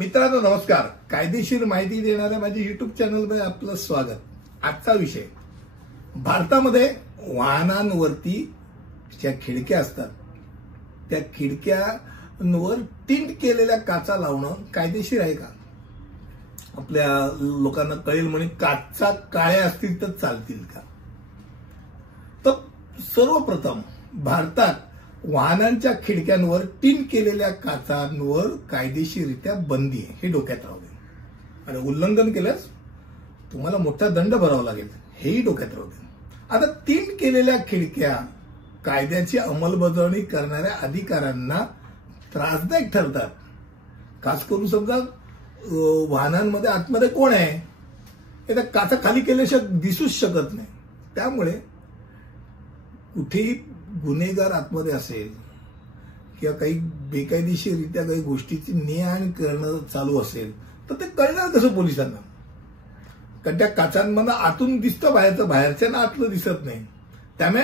मित्रांनो नमस्कार. कायदेशीर माहिती देणाऱ्या माझ्या युट्यूब चॅनलमध्ये आपलं स्वागत. आजचा विषय भारतामध्ये वाहनांवरती ज्या खिडक्या असतात त्या खिडक्यांवर टिंट केलेल्या काचा लावणं कायदेशीर आहे का? आपल्या लोकांना कळेल म्हणे काचा काळ्या असतील तर चालतील का? तर सर्वप्रथम भारतात वाहनांच्या खिडक्यांवर टिंट केलेल्या काचांवर कायदेशीररित्या बंदी आहे, हे डोक्यात राहू दे. आणि उल्लंघन केल्यास तुम्हाला मोठा दंड भरावा लागेल, हेही डोक्यात राहू दे. आता टिंट केलेल्या खिडक्या कायद्याची अंमलबजावणी करणाऱ्या अधिकाऱ्यांना त्रासदायक ठरतात. खास करून समजा वाहनांमध्ये आतमध्ये कोण आहे हे त्या काचा खाली केल्याशिवाय दिसूच शकत नाही. त्यामुळे कुठेही गुन्हेगार आतमध्ये असेल किंवा काही बेकायदेशीररित्या काही गोष्टीची ने-आण करणं चालू असेल तर ते कळणार कसं पोलिसांना? कारण त्या काचांमध्ये आतून दिसतं, बाहेरच्या आतलं दिसत नाही. त्यामुळे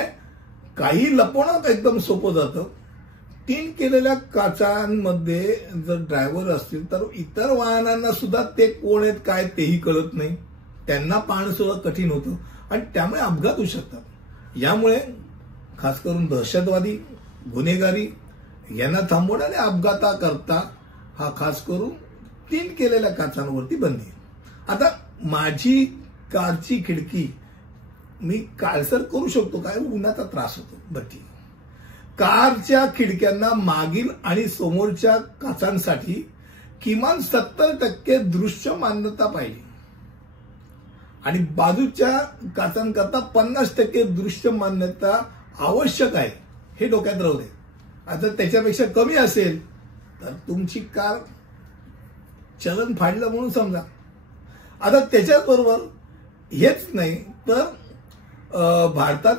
काही लपवणं एकदम सोपं जातं. टिंट केलेल्या काचांमध्ये जर ड्रायव्हर असतील तर इतर वाहनांना सुद्धा ते कोण आहेत काय तेही कळत नाही. त्यांना पाहणं सुद्धा कठीण होतं आणि त्यामुळे अपघात होऊ शकतात. यामुळे खास करून दहशतवादी, गुन्हेगारी यांना थांबवणाऱ्या अपघाताकरता हा खास करून टिंट केलेल्या काचांवरती बंदी आहे. आता माझी कारची खिडकी मी काळसर करू शकतो काय? उन्हाचा त्रास होतो. बरं, कारच्या खिडक्यांना मागील आणि समोरच्या काचांसाठी किमान 70% दृश्य मान्यता पाहिजे आणि बाजूच्या काचांकरता 50% दृश्य मान्यता आवश्यक आहे, हे डोक्यात राहू दे. आता त्याच्यापेक्षा कमी असेल तर तुमची कार चलन फाडलं म्हणून समजा. आता त्याच्याबरोबर हेच नाही तर भारतात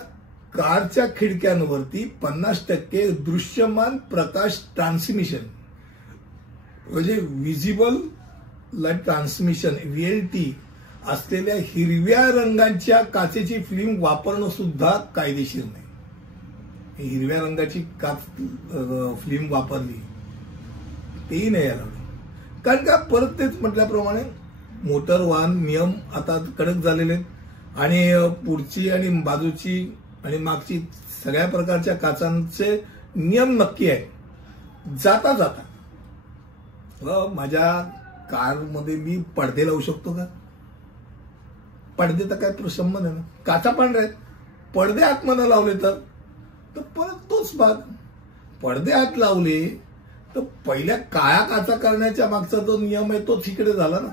कारच्या खिडक्यांवरती 50% दृश्यमान प्रकाश ट्रान्समिशन म्हणजे व्हिजिबल लाईट ट्रान्समिशन VLT असलेल्या हिरव्या रंगाच्या काचेची फिल्म वापरणं सुद्धा कायदेशीर नाही. हिरव्या रंगाची काच फिल्म वापरली तेही नाही आलं. कारण का परत तेच म्हटल्याप्रमाणे मोटर वाहन नियम आता कडक झालेले आहेत आणि पुढची आणि बाजूची आणि मागची सगळ्या प्रकारच्या काचांचे नियम नक्की आहे. जाता जाता माझ्या कारमध्ये मी पडदे लावू शकतो का? पडदे तर काय संबंध आहे ना. काचा पांढऱ्या आहेत, पडदे आतमध्ये लावले तर परत तोच भाग. पडदे आत लावले तर पहिल्या काळ्या काचा करण्याच्या मागचा जो नियम आहे तोच इकडे झाला ना.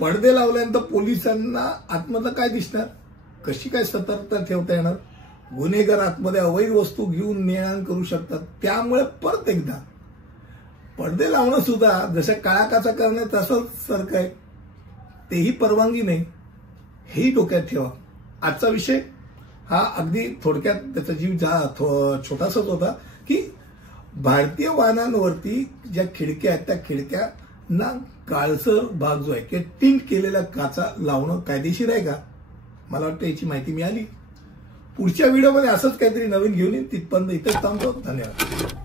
पडदे लावल्यानंतर पोलिसांना आतमध्ये काय दिसणार? कशी काय सतर्कता ठेवता येणार? गुन्हेगार आतमध्ये अवैध वस्तू घेऊन ने-आण करू शकतात. त्यामुळे परत एकदा पडदे लावणं सुद्धा जशा काळ्या काचा करण्यात तसंच सारखं आहे, तेही परवानगी नाही, हेही डोक्यात ठेवा. आजचा विषय हा अगदी थोडक्यात त्याचा जीव छोटासाच होता की भारतीय वाहनांवरती ज्या खिडक्या आहेत त्या खिडक्यांना काळसर भाग जो आहे की टिंट केलेल्या काचा लावणं कायदेशीर आहे का? मला वाटतं याची माहिती मिळाली. पुढच्या व्हिडिओमध्ये असंच काहीतरी नवीन घेऊन येईन. तिथपर्यंत इथेच थांबतो. धन्यवाद.